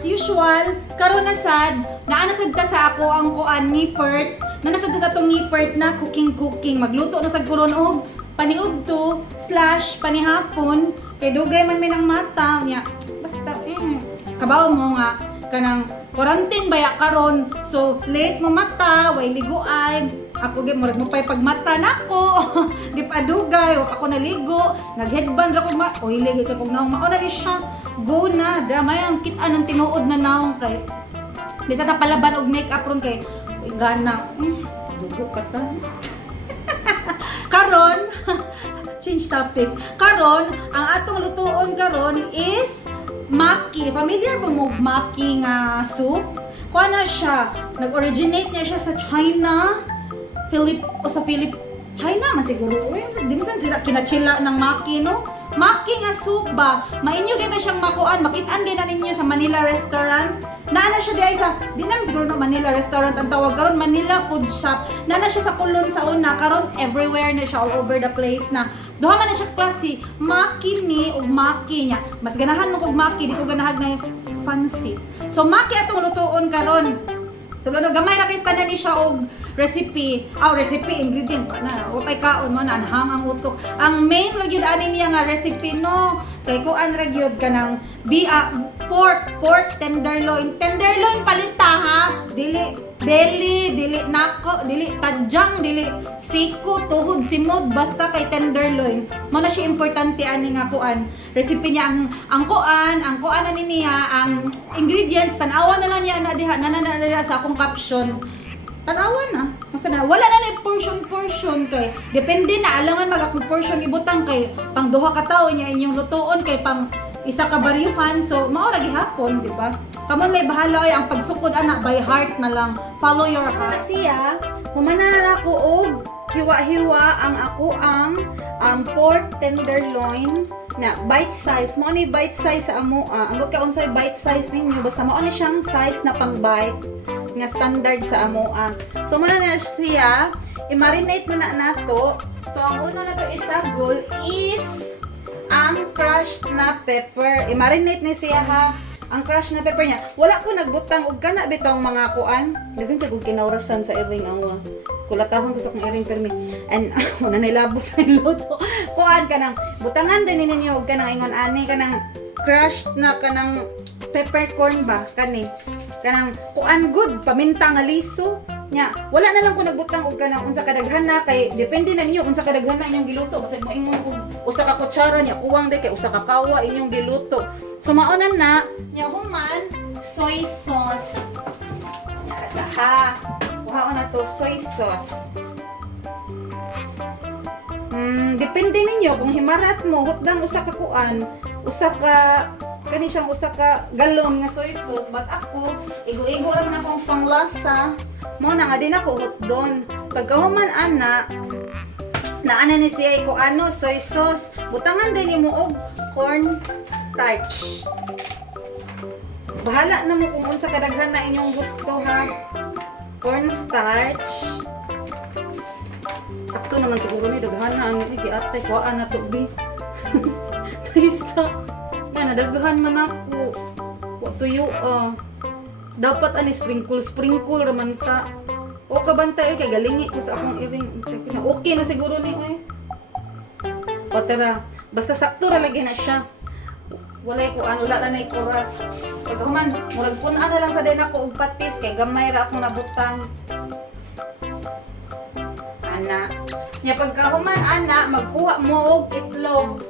as usual, karon na sad, naanasad ta sa ako ang kuan ngipert, nanasad ta sa tong ngipert na cooking. Magluto na sa kuron og paniudto / panihapon kay dugay man may ng mata nya. Basta kabaw mo nga kanang quarantine baya karon. So late mo mata, way ligo ay. Ako gyud murag mo pay pagmata nako. Di pa dugay ako naligo, nag-headband ra ko hilig kay kog naong mao na siya. Go na, damay ang kit-an ng tinuod na naong kay. Bisa ta palaban og makeup ron kay gana. Dugo pa ta. Karon, change topic. Karon, ang atong lutuon karon is Maki. Familiar ba mo Maki nga soup? Kuha na siya. Nag-originate niya siya sa China. China man siguro. Di man sila kinachila ng Maki, no? Maki nga soup ba? Mainyo din na siyang makuan. Makitaan din na ninyo sa Manila restaurant. Naana siya di ay sa, di naman siguro na Manila restaurant ang tawag. Karon Manila food shop. Naana siya sa kulon sa una. Karon everywhere na siya, all over the place na. Duha man na siya klase. Maki ni o Maki niya. Mas ganahan mo kog Maki. Di ko ganahag na fancy. So Maki atong lutuon karon. Tulad gamay ra kay tanan ni siya og recipe. Recipe ingredient pa na. O pay kaon mo na anhang ang utok. Ang main ra gyud ani niya nga recipe no. Kay kuan ra gyud kanang pork tenderloin. Tenderloin palita ha. Dili belly, dili nako, dili tadyang, dili siko, tuhod, simod, basta kay tenderloin. Mo na siya importante ani nga kuan. Recipe niya ang kuan ani niya, ang ingredients tanawan na lang niya na diha sa akong caption. Tanawan na. Masa na wala na portion kay depende na alangan mag portion ibutang kay pang duha ka tawo niya inyong lutuon kay pang isa ka baryuhan. So mao ra gihapon, di ba? Kamon lay bahala ay ang pagsukod anak by heart na lang. Follow your heart. Siya, humana na ako og hiwa-hiwa ang pork tenderloin na bite size. Mao ni bite size sa amo. Ambot ka unsay bite size ninyo basta mao ni siyang size na pang bite nga standard sa amo. So muna na siya, i-marinate mo na nato. So ang una na to isagol is ang crushed na pepper. I-marinate ni siya ha. Ang crushed na pepper niya. Wala ko nagbutang og kana bitong mga kuan. Dagan kay kog kinaurasan sa iring ang kulatahon gusto kong iring permi. And wala na ilabot ang luto. Kuan kanang butangan din ninyo og kanang ingon ani kanang crushed na kanang peppercorn ba kani. Kanang kuan good paminta nga liso. Nya, wala na lang ko nagbutang og kanang unsa kadaghan na kay depende na ninyo unsa kadaghan na inyong giluto. Basta mo ingon og usa ka kutsara nya kuwang day kay usa ka kawa inyong giluto. So maonan na nya human soy sauce. Nya sa ha. Kuhaon na to soy sauce. Depende ninyo kung himarat mo hutdang usa ka kuan, usa ka kani siyang usa ka galon nga soy sauce, but ako igo-igo ra man akong panglasa. Mo na nga din ako hutdon. Pagkahuman ana ni siya ko soy sauce, butangan din nimo og cornstarch. Bahala na mo kung unsa kadaghan na inyong gusto ha. Cornstarch. Sakto naman siguro ni daghan na ang giatay ko ana to bi. Taysa. Kana daghan man ako. Wa tuyo dapat ani sprinkle raman ta. O kabantay kay galingi ko sa akong iring. Okay na siguro ni oy. O tara, basta sakto ra lagi na siya. Walay ko wala na ikura. Paghuman, murag pun-an na lang sa din ako og patis kay gamay ra akong nabutang. Ana. Nya pagkahuman ana, magkuha mo og itlog.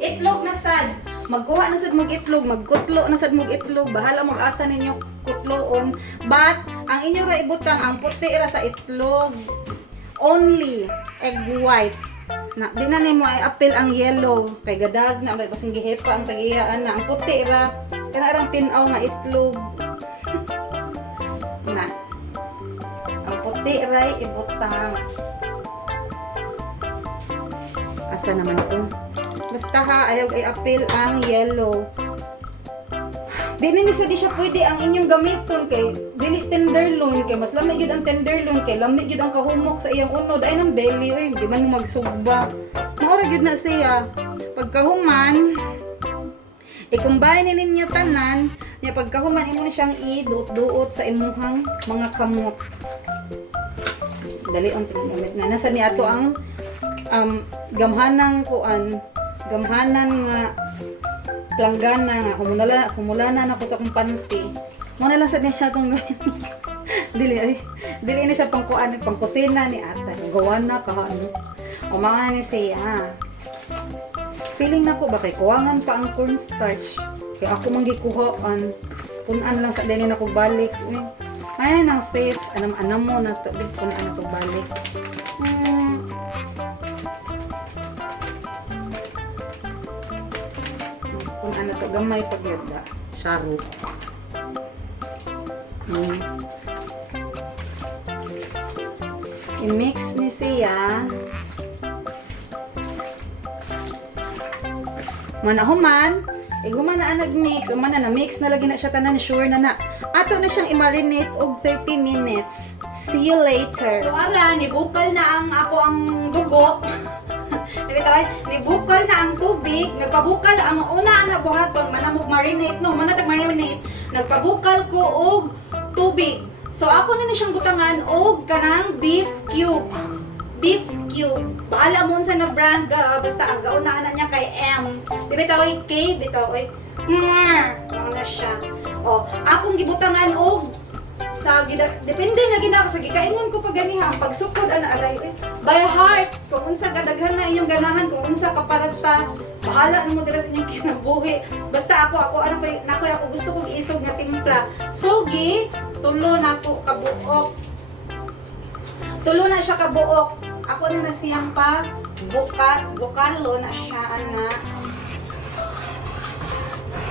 Itlog na sad. Magkuha na sad mog itlog, magkutlo na sad mog itlog. Bahala mag asa ninyo kutloon. But ang inyo ra ibutang ang puti ra sa itlog. Only egg white. Na di na nimo ay apil ang yellow kay gadag na may basing gihepa ang tag-iyaan na ang puti ra kana arang tinaw nga itlog. Na. Ang puti ra ibutang. Asa naman ito? Basta ha, ayaw ay apil ang yellow. Di ni siya pwede ang inyong gamiton kay dili tenderloin kay mas lamig gyud ang tenderloin kay lamig gyud ang kahumok sa iyang unod ay nang belly oy di man mo magsugba. Mao ra gyud na siya. Pagkahuman i-combine ninyo tanan, nya pagkahuman imo ni siyang i-duot-duot sa imuhang mga kamot. Dali ang gamit na nasa ni ato ang gamhanang kuan, gamhanan nga planggana nga humulana na ko sa akong panty. Mo na lang sa niya tong dili na siya pang kuan, pang kusina ni ata. Gawa na ka ano. O mga ni siya. Feeling na ko ba kay kuwangan pa ang cornstarch. Kaya ako man gikuhaan. Punan lang sa dili na ko balik. Ay nang safe. Anam mo na to. Punan na ko balik. Punan na to. Gamay pag yada. Sharp. I-mix ni siya. Manahuman, iguman na nag-mix, umana na mix na lagi na siya tanan, sure na. Ato na siyang i-marinate og 30 minutes. See you later. So ara, nibukal na ang dugo. Nibukal na ang tubig, nagpabukal ang una na buhaton, manamog marinate no, manatag marinate. Nagpabukal ko og tubig. So ako na siyang butangan og kanang beef cubes. Beef cube. Bahala mo sa na brand, basta ang gauna niya kay M. Di bitaw ay K, bitaw ay ano na siya. O, akong gibutangan og sa depende na ginako sa gikaingon ko pag ganiha ang pagsukod ana aray by heart kung unsa kadaghan na inyong ganahan kung unsa kaparata bahala nimo dira sa inyong kinabuhi basta ako gusto kong isog nga timpla sugi tulo na ko kabuok tulo na siya kabuok ako na siyang pa bukalo na siya ana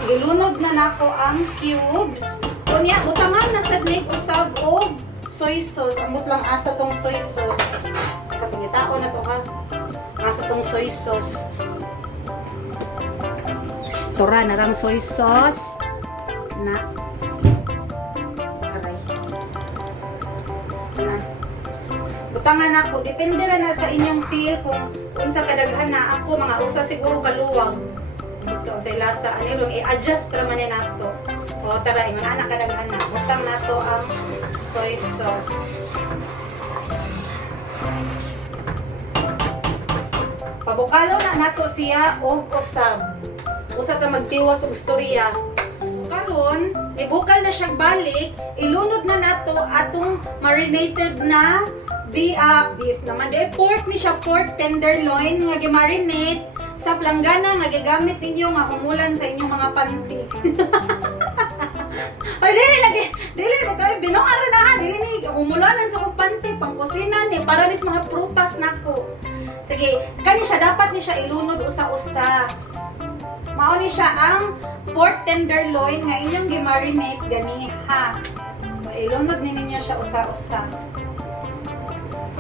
gilunod na nako ang cubes. Kunya, butangan na sa nig usab og soy sauce. Ambot lang asa tong soy sauce. Sa pangitao na to ha. Asa tong soy sauce. Tora na ram soy sauce. Na. Aray. Na. Butangan ako. Depende na sa inyong feel kung unsa kadaghan na ako. Mga usa siguro kaluwag. Ito sa lasa. Ano ron, i-adjust naman yan nato. O tara, mga anak kadaghan na. Butang nato ang soy sauce. Pabukalo na nato siya og usab. Usa ta magtiwas og istorya. Karon, ibukal na siya balik, ilunod na nato atong marinated na beef naman. Pork ni siya, pork tenderloin nga gi-marinate sa planggana nga gigamit ninyo nga humulan sa inyong mga panty. Ay, dili ba tayo binuara na ha, dili ni umulanan sa kong panty, pang kusina ni, para nis mga prutas nako. Sige, kani siya, dapat ni siya ilunod usa-usa. Mao ni siya ang pork tenderloin nga inyong gi-marinate gani ha. Ilunod ni ninyo siya usa-usa.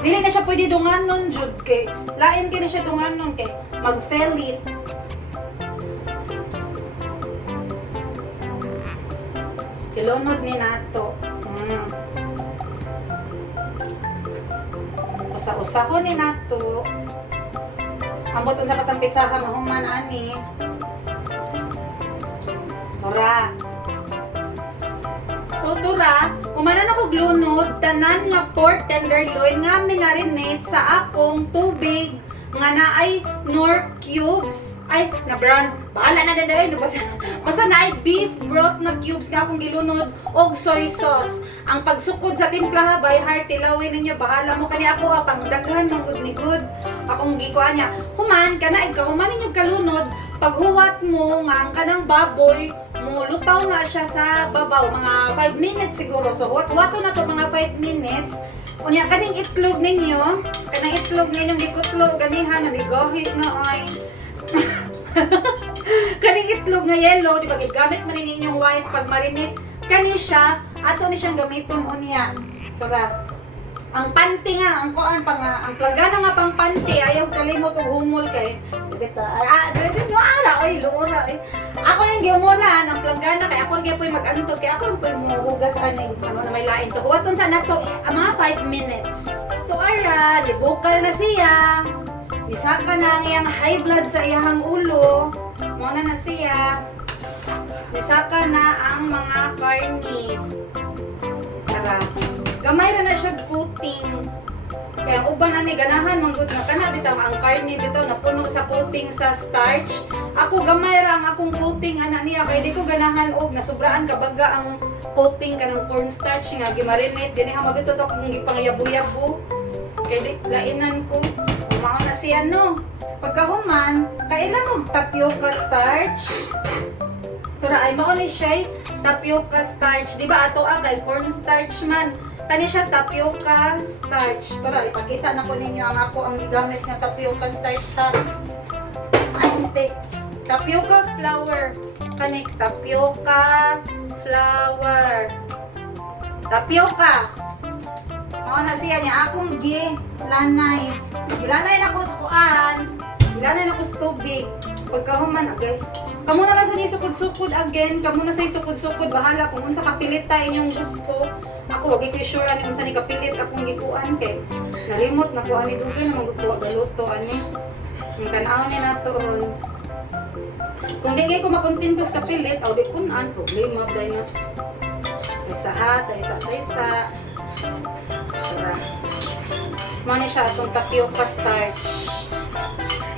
Dili na siya pwede dunganon jud kay lain kini siya dunganon kay mag-fellit. Ilunod ni nato. Usa-usahon ni nato. Ambot unsa patang pitsaha mahuman ani. Tora. So tura, umanan ako glunod tanan nga pork tenderloin nga minarinate sa akong tubig nga naay nor cubes. Ay, na brown. Bahala na dadayon. Basta naay beef broth na cubes nga akong gilunod og soy sauce. Ang pagsukod sa timplaha by heart, tilawin ninyo. Bahala mo kani ako pang daghan ng good ni good. Akong gikuha niya. Human, kana human ninyo kalunod. Paghuwat mo nga ang kanang baboy, mo lutaw na siya sa babaw. Mga 5 minutes siguro. So, wato na to mga 5 minutes. Unya, kaning itlog ninyo, kanang itlog ninyong gikutlog, ganihan, nabigohi na ay. Kaning itlog nga yellow, di ba, gamit man ninyong white pag marinate, kani siya, ato ni siyang gamiton unya. Tora. Ang panty nga, ang kuan pa nga, ang plagana nga pang panty, ayaw kalimot og humol kay. Dito, no ara oy, luora oy. Ako yung giumulan, ang planggana, kaya ako rin po yung mag-antos, kaya ako rin po yung muhugas ano na may lain. So, huwaton sa nato, mga 5 minutes. So, to ara, libukal na siya. Isaka na ang iyang high blood sa iyang ulo. Muna na siya. Isaka na ang mga karni. Tara. Gamay na siya coating. Kaya ang uban na ni ganahan, manggod na kana bitaw ang karni bitaw na puno sa coating sa starch. Ako gamay ra ang akong coating ana niya kay di ko ganahan og nasubraan kabaga ang coating kanang cornstarch nga gimarinate dinhi ha mabito to kung gipangyabu-yabu. Kay di lainan ko. Mao na siya no. Pagkahuman, kailan og tapioca starch. Tura ay mao ni siya tapioca starch. Di ba ato kay cornstarch man. Kani siya tapioca starch. Tara, ipakita na ko ninyo ang ako ang gigamit nga tapioca starch ha. Ay, mistake. Tapioca flour. Kani tapioca flour. Tapioca. Mao na siya niya akong gilanay. Gilanay na ko sa kuan. Gilanay na ko sa tubig. Pagkahuman agay. Kamu na lang sa niya sukod-sukod again. Kamu na sa sukod-sukod. Bahala kung unsa kapilit ta inyong gusto. Ako, wag ito-sure ani kung saan ikapilit akong gikuan kay nalimot na ko ani dugay na magkuha galuto ani. Yung tanaw ni naton. Kung di ko makontintos kapilit, aw di kunan problema dai na. Isa. Tara. Mao ni siya atong tapioca starch.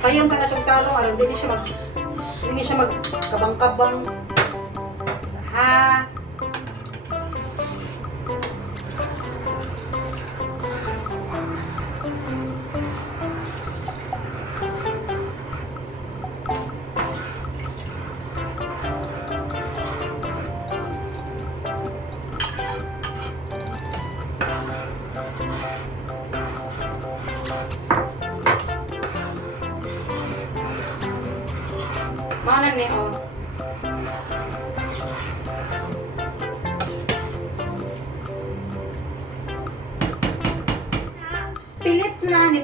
Kayon sa atong taro, alam din siya mag kabang-kabang. Ha. Mana ni oh.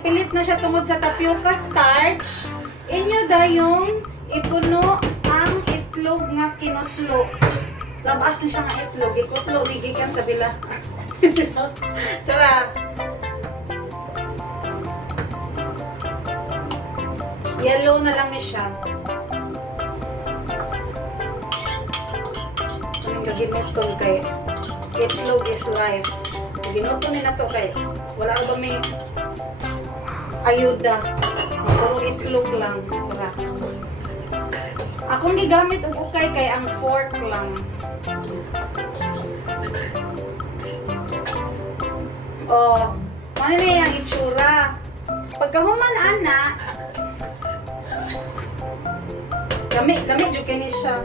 Pilit na siya tungod sa tapioca starch. Inyo dayong ipuno ang itlog nga kinutlo. Labas na siya nga itlog, ikutlo gigikan sa bila. Tara. Yellow na lang ni siya. Ginuto kay itlog is life. Ginuto ni nato kay wala ba may ayuda. Puro itlog lang. Tara. Akong gigamit og ukay kay ang fork lang. Oh, ano na yung itsura? Pagkahuman ana, gamit jud kay ni siya.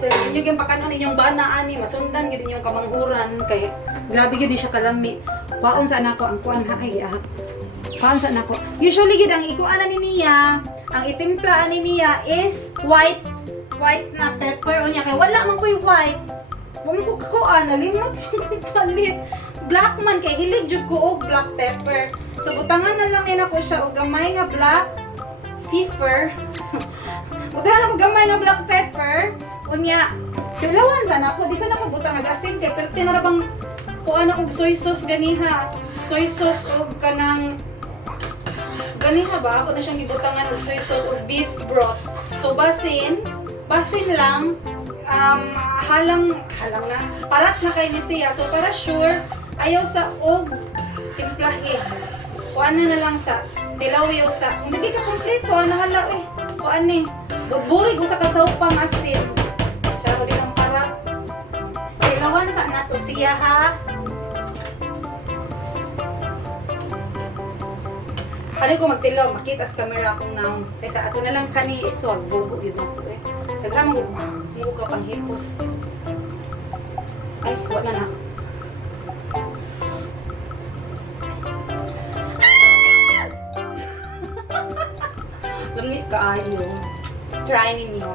Sa inyo yung pakanon inyong bana ani masundan gid inyong kamanghuran kay grabe gid siya kalami. Paon sa nako ang kuan ha ay paon sa nako. Usually gid ang ikuan ani niya, ang itimpla ani niya is white na pepper unya kay wala man koy white. Bumi ko kuan nalimot yung palit. Black man kay hilig jud ko og black pepper. So butangan na lang nina ko siya og gamay nga black pepper. Butangan og gamay nga black pepper. Unya, kilawan sana ako. Di sana ako butang nag-asin kay pero tinarabang kuan ako soy sauce ganiha. Soy sauce og kanang ganiha ba? Ako na siyang gibutangan og soy sauce og beef broth. So basin lang halang na. Parat na kay ni siya. So para sure ayaw sa og timplahin. Kuan na lang sa tilawi o sa kung nagika kompleto nahala kuan ni. Buburig usa ka saupang asin. Siya di ang parat. Tilawan sa nato siya ha. Ano ko magtilaw, makita sa camera akong naong. Kaysa ato na lang kani iswag, bugo yun ako eh. Taghan mo ka pang hipos. Ay, wala na. Lami kaayo. Try ninyo.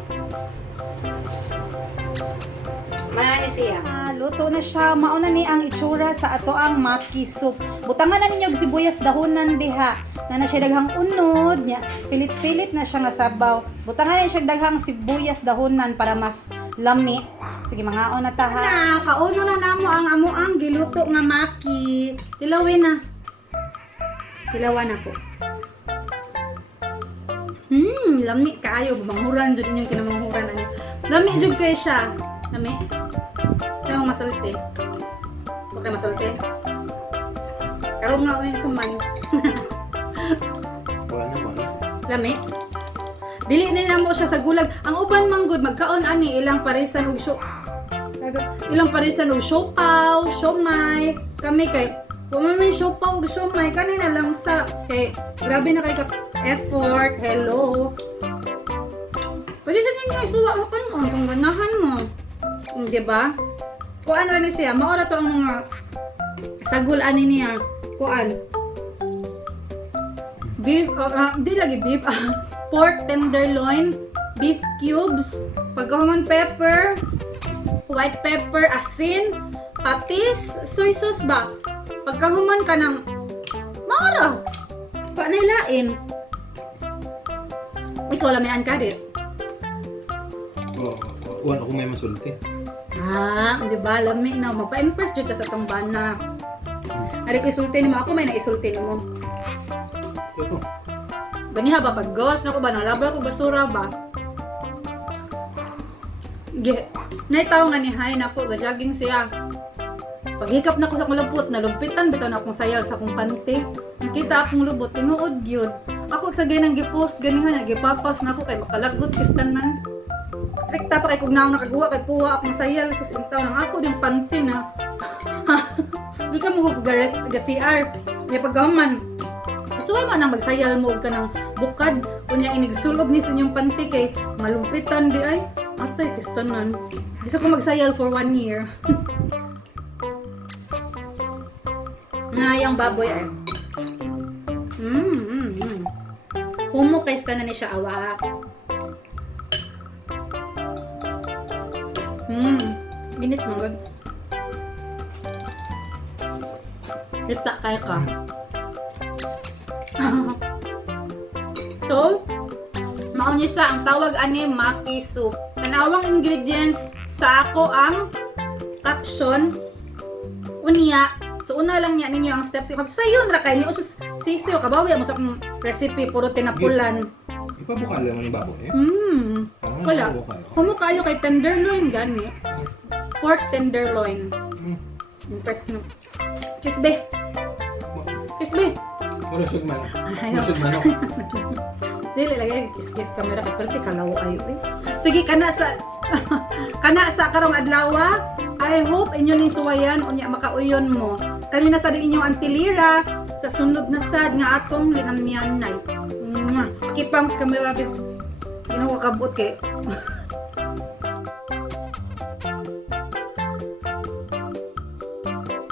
Manani siya. luto na siya. Mauna ni ang itsura sa ato ang Maki Soup. Butangan na ninyo og sibuyas dahonan diha. Na siya daghang unod nya. Pilit-pilit na siya nga sabaw. Butangan na siya daghang sibuyas dahonan para mas lami. Sige, mga na ta ha. Na, kauno na namo ang amuang giluto nga Maki. Tilawin na. Tilawan na po. Lami kaayo. Manghuran jud inyong kinamanghuran ani. Lami jud kay siya. Lami. Siya ang masalte. Okay, masalte. Karong nga ko yung sumay. Wala. Lami. Dili na mo siya sa gulag. Ang uban manggod magkaon ani ilang parisan og siopaw, siomay. Kami kay may siopaw og siomay kanina lang sa kay grabe na kay effort. Hello. Pwede sa ninyo isuwa mo kanon kung ganahan mo. Di ba? Kuan ra ni siya. Mao ra to ang mga sagol ani niya. Kuan. Beef, di lagi beef. Pork tenderloin, beef cubes, pagkahuman pepper, white pepper, asin, patis, soy sauce ba? Pagkahuman ka ng mara. Panilain. Ikaw lamian ka dit. Wala ako may masulti. Di ba? Lami na. Magpa-impress dito sa tambana. Ari ko isulti mo. Ako may naisulti mo. Ito. Ganiha ba? Pag gawas na ko ba? Nalabal ko basura ba? Naitaw nga ni Hay na ko. Gajaging siya. Paghikap na ko sa kulapot. Nalumpitan. Bitaw na akong sayal sa akong panty. Nakita akong lubot. Tinuod yun. Ako sa ganang gipost. Ganiha niya. Gipapas na ako kay makalagot kistanan. Strikta pa kay kung naong nakagawa kay puwa akong sayal sa sintaw ng ako din panty na. Di ka mo gares CR. Kaya pagkaman, suway man ang magsayal mo ka ng bukad. Kunya inigsulob ni sa inyong panty kay malumpitan di ay. Atay, kistanan. Di sa ko magsayal for 1 year. Ngayang baboy ay. Humo kay istanan ni siya awa. Minit mo good. Rita kaya ka. So, maon niya siya ang tawag ani Maki Soup. Tanawang ingredients sa ako ang caption. Unya, so una lang niya ninyo ang steps. Sayon ra kay niyo usus sisiyo kabawi mo sa akong recipe puro tinapulan. Ipabukal lang ang baboy eh. Wala. Humo kayo kay tenderloin gani. Pork tenderloin. Impress no. Kisbe. Wala siyang manok. Dili lagi kis camera kay perti kalaw ayo eh. Sige kana sa karong adlaw. I hope inyo ning suwayan unya makauyon mo. Kanina sa din inyong antilira sa sunod na sad nga atong linamyan nay. Kipang sa camera bit. Ginawa kabot kay